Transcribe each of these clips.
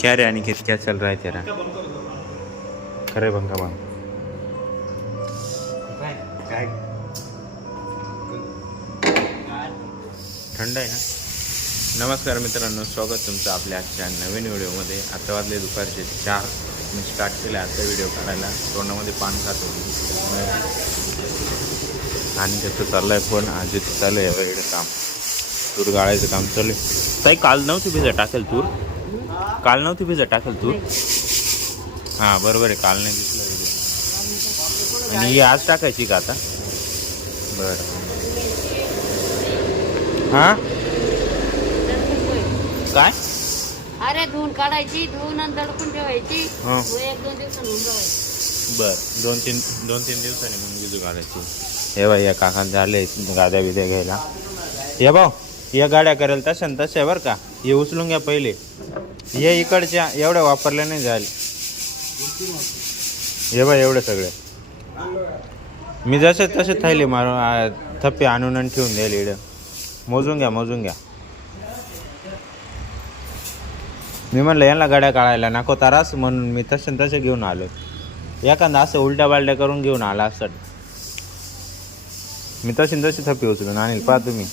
क्या रे अनिकेत, क्या चल रहा है तेरा? खरे बंगा बंग थंड आहे ना. नमस्कार मित्रांनो, स्वागत तुमचं आपल्या आजच्या नवीन व्हिडिओमध्ये. आता वाजले दुपारचे 4. मी स्टार्ट केलं आता व्हिडिओ काढायला. तोंडामध्ये पान खात होती आणि त्याचं चाललं आहे फोन. आज इथं चालू आहे इकडे काम, तूर गाळायचं काम चालू आहे. ताई काल नव्हती भिजा टाकेल तूर? काल नव्हती भिजा टाकेल तूर? हां बरोबर आहे, काल नाही दिसलं व्हिडिओ. आणि ही आज टाकायची का आता? बरं. हां काय? अरे धुवून काढायची, धुवून आणि दडपून ठेवायची. एक दोन दिवसांनी होऊन जायची. बरं, दोन तीन दिवसांनी मग भिजू घालायची. हे बाई या काकांचे आले गाद्या बिद्या घ्यायला. या भाऊ, या गाड्या करेल तशा न तशा बरं का. हे उचलून घ्या पहिले. हे इकडच्या एवढ्या वापरल्या नाही जाईल. हे बाई एवढे सगळे मी जसे तसे थैले मारून थप्पे आणून आणि ठेवून द्यायला इकडं. मोजून घ्या. मी म्हणलं यांना गाड्या काढायला नको तारास, म्हणून मी तसे घेऊन आलो. एखादा असं उलट्या बालट्या करून घेऊन आला असत. मी तशी थप्पी उचलून आणील. पहा तुम्ही.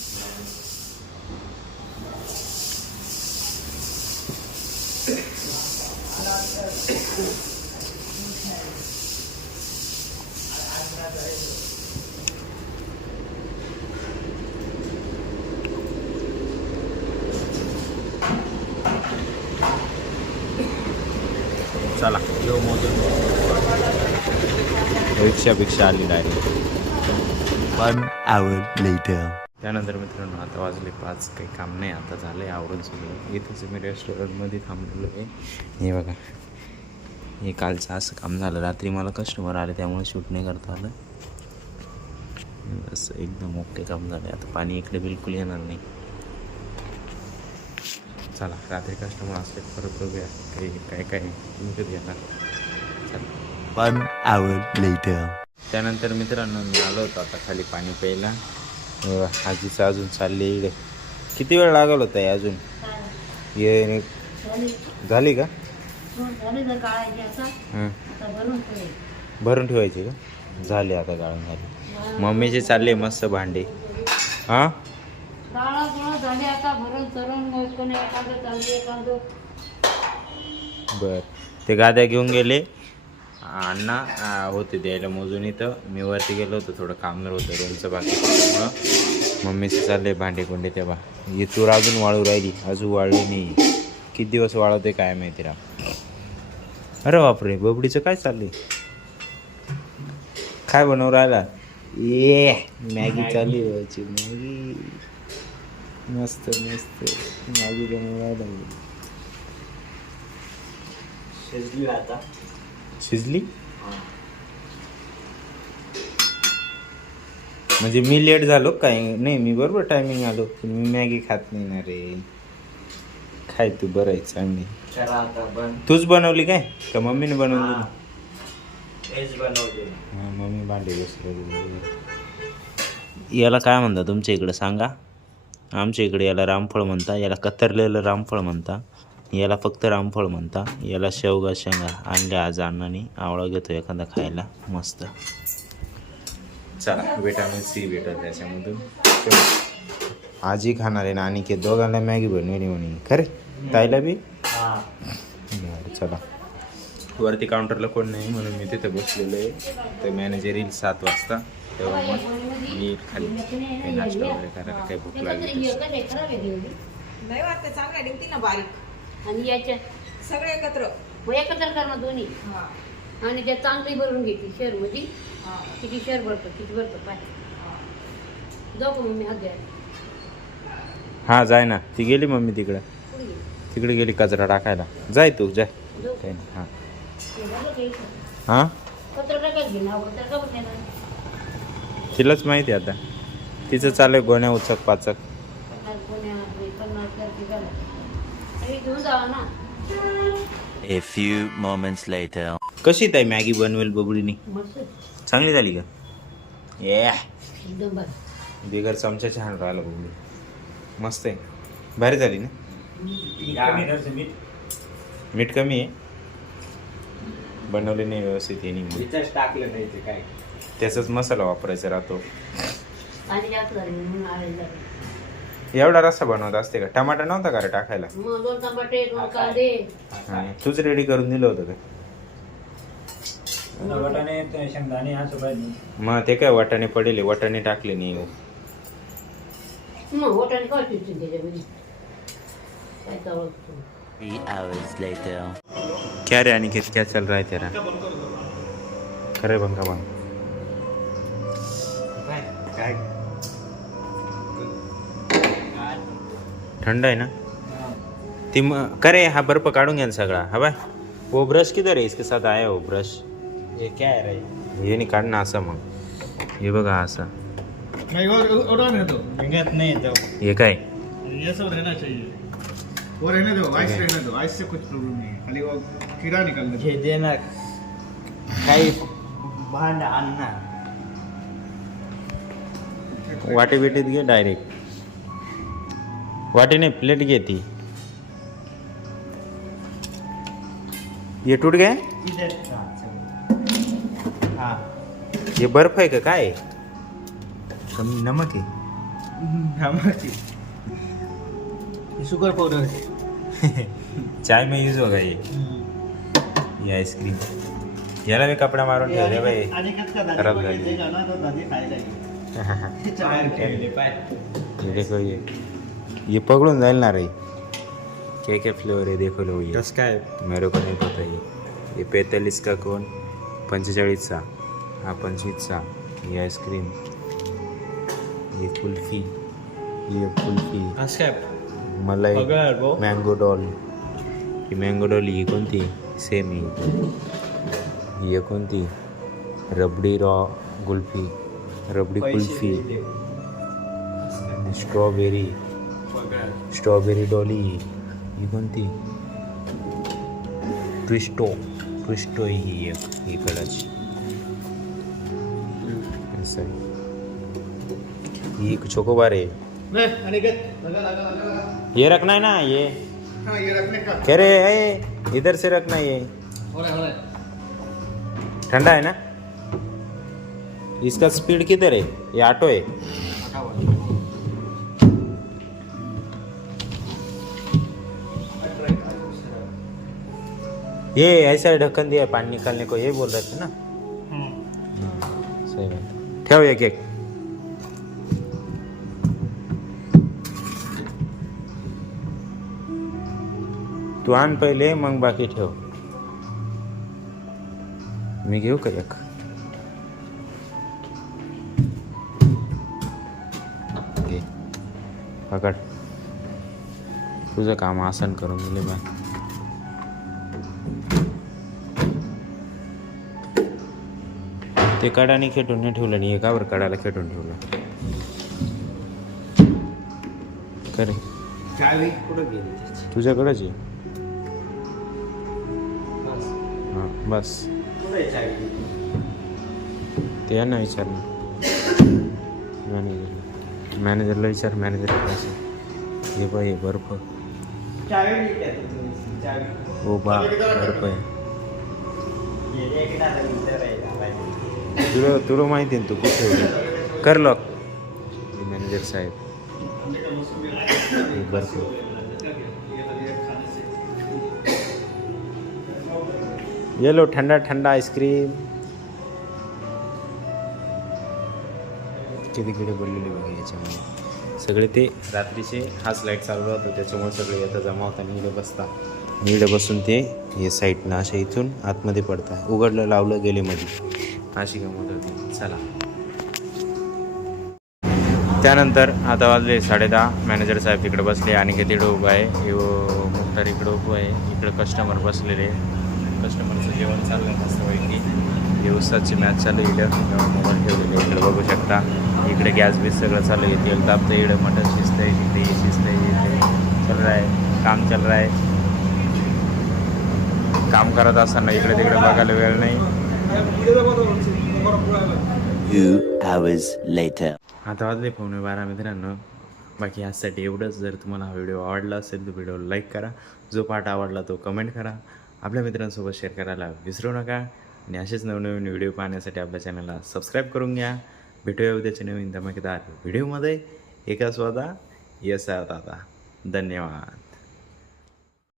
चला येऊ मोजून. रिक्षा आली डायरेक्ट. 1 hour later. त्यानंतर मित्रांनो आता वाजले 5. काही काम नाही, आता झालं आहे आवरून सगळं. इथंच मी रेस्टॉरंटमध्ये थांबलेलो आहे. हे बघा, हे कालचं असं काम झालं. रात्री मला कस्टमर आले त्यामुळे शूट नाही करता आलं. असं एकदम ओके काम झालं. आता पाणी इकडे बिलकुल येणार नाही. चला रात्री कस्टमर असले परत बघूया काय विकत घेणार. चला 1 hour later. त्यानंतर मित्रांनो मी आलो होतो आता खाली पाणी प्यायला. आजीचं अजून चालले इकडे. किती वेळ लागल होता आहे अजून? ये झाली का? भरून ठेवायची का? झाली आता गाळून झाली. मम्मीचे चालले मस्त भांडे. हां बर. ते गाद्या घेऊन गेले अण्णा होते द्यायला मोजून. इथं मी वरती गेलो होतो, थोडं कामदार होतं रोलचं बाकी. त्यामुळं मम्मीचे चालले भांडे कोंडे. तेव्हा ही तूर अजून वाळू राहिली, अजून वाळली नाही. किती दिवस वाळवते काय माहिती राव. अरे बापरे, बबडीचं काय चाललंय? काय बनवू राहिला? ये मॅगी चालली व्हायची. मॅगी मस्त मॅगी बनवू राहिला. शिजली म्हणजे मी लेट झालो काय? नाही, मी बरोबर टायमिंग आलो. पण मी मॅगी खात नाही ना रे. खाय तू, बरं आहे चांगली. तूच बनवली काय का मम्मीने बनवली? हां मम्मी भांडे बसली. याला काय म्हणता तुमच्या इकडं सांगा? आमच्या इकडे याला रामफळ म्हणता, याला कतरलेलं रामफळ म्हणता, याला फक्त रामफळ म्हणता. याला शेवगा शेंगा आणल्या आज अण्णांनी. आवळा घेतो एखादा खायला मस्त. चला विटॅमिन सी भेटत त्याच्यामधून. आजी खाणार आहे ना आणि के दोघांना मॅगी बनवली म्हणे. खरे ताईला बी. बरं चला. वरती काउंटरला कोण नाही म्हणून मी तिथे बसलेलो आहे. तर मॅनेजर येईल 7 वाजता, तेव्हा मग मी खाली काही नाश्ता वगैरे करायला काही भूक लागली. नाही वाटतं चांगल्या ड्युटी ना बारीक आणि याच्या सगळे एकत्र करणं दोन्ही. आणि त्या चांगली भरून घेते शेअर मध्ये. किती शेअर भरतो पाय. जाऊ का मम्मी? हात द्या. हां जाय ना. ती गेली मम्मी तिकडे गेली कचरा टाकायला. जाय तू जाय. काही नाही. हां हां कचरा टाकायला घे ना. तिलाच माहिती आता. तिचं चालू आहे गोण्या उचक पाचक. A few moments later. कशी ताई मॅगी बनवेल बबडीनी? चांगली झाली का? ये बिगर चमचा छान राहिला बबडी. मस्त आहे, भारी झाली ना. मीठ कमी आहे, बनवले नाही व्यवस्थित हे नाही, इथंच टाकलं नाही ते काय. त्याचाच मसाला वापरायचा राहतो. आणि जास्त झाले म्हणून आलेलं आहे. एवढा रस्सा बनवत असते का? टमाटा नव्हता का रे टाकायला? मग 2 टमाटे 2 कांदे. आणि तूच रेडी करून दिलं होतं का? वाटाणे ते शेंगदाणे असं पाहिजे. मग ते काय वाटाणे पडेल, वाटाणे टाकले नाही. मग होटाने काय चिकन त्याच्यामध्ये काय चालतं. 3 hours later. क्या रे अनिकेत, क्या चल रहा है तेरा? खरे बंगा बंग. काय ठंड आहे ना ती करे. हा बर्फ काढून घ्या ना सगळा. हा बाय, वो ब्रश किधर है? इसके साथ आया वो ब्रश. हे काय रे? हे नाही काढणं असं. मग हे बघा असं. नहीं और रहने दो, निघत नाही तो. हे काय? ये सब रहना चाहिए. वो रहने दो, आइस रहने दो, आइस से कुछ प्रॉब्लम नहीं है, खाली वो कीड़ा निकलने दो. हे देणार काही भांड आणणार. वाटी बिटीत घे डायरेक्ट. वाटी नाही, प्लेट घे ती. ये टूट गया? इधर हा. ये बर्फ आहे का काय आहे? कमी नमक आहे. नमक शुगर पावडर. चाय में यूज होगा ये आईस्क्रीम. याला मी कपडा मारून ठेवले बाई. आणि खराब झाली. हे देखो ये पकड़ून जाईल ना रे. क्या क्या फ्लेवर है देखो लो. ये कस काय? मेरे को नहीं पता. ये 45 का कोन, 45 चा, हा 25 चा. ये आईस्क्रीम, ये कुल्फी, कस काय? मलाई, सगळं भाऊ. Mango doll. ही मँगो डॉल ही कोणती? सेम ही. ही कोणती? रबडी रॉ कुल्फी, रबडी कुल्फी. Strawberry dolly. ही कोणती? ट्विस्टो ही एक ही कलरची. असं आहे. ही चोकोबार आहे. अनिकेत, लगा. ये रखना है ना ये. हाँ, ये रखने का. कह रहे है इधर से रखना ये. हो रहा है. ठंडा है ना? इसका स्पीड किधर है? ये ऑटो है. ये ऐसा ढक्कन दिया पानी निकालने को, ये बोल रहे थे ना? सही बात. ठेव एक एक. तू आण पहिले, मग बाकी ठेव. मी घेऊ का एक? घे, पकड. तुझं काम आसन करून दिले बा. ते कडाने खेटून नाही ठेवलं नाही. एकावर कडाला खेटून ठेवलं. करे चावी कुठं गेली त्याची? तुझ्याकडेच आहे. हां बस. कुठे चावी? ते आहे ना विचार. मॅनेजरला विचार. मॅनेजर हे बाई बर्फ. चावी निघते तुझी चावी. हो बा बर्फ आहे. तुला माहिती आहे ना तू कुठे ठेवली. कर लॉक. मॅनेजर साहेब हे बर्फ. ये लो ठंडा ठंडा आईस्क्रीम. किती किडे बोललेले बघा याच्यामध्ये. सगळे ते रात्रीचे हाच लाईट चालू होतो त्याच्यामुळे सगळे येतं जमा होता. इकडे बसता. इकडे बसून ते हे साईडनं अशा इथून आतमध्ये पडता. उघडलं लावलं गेले मध्ये. अशी गमत होती. चला त्यानंतर आता वाजले 10:30. मॅनेजर साहेब तिकडे बसले आणि तिकडे उभं आहे. मुक्तार इकडे उभं आहे. इकडे कस्टमर बसलेले. कस्टमरचं जेवण चाललं आहे मस्तपैकी. हे उसाची मॅच चालू आहे. इकडं मोबाईल ठेवलेले इकडे बघू शकता. इकडे गॅस बीस सगळं चालू आहे. तेल तापतं. इकडे मटन शिजतं आहे. इकडे शिजतं आहे. इथे चल रहा है काम चल रहा है. काम करत असताना इकडे तिकडे बघायला वेळ नाही. 2 hours later. आता वाजले 11:15 मित्रांनो. बाकी आजसाठी एवढंच. जर तुम्हाला हा व्हिडिओ आवडला असेल तर व्हिडिओला लाईक करा. जो पार्ट आवडला तो कमेंट करा, आपल्या मित्रांसोबत शेअर करायला विसरू नका आणि असेच नवनवीन व्हिडिओ पाहण्यासाठी आपल्या चॅनलला सबस्क्राईब करून घ्या. भेटूया उद्याच्या नवीन धमाकेदार व्हिडिओमध्ये. एका स्वतः यस आता. धन्यवाद.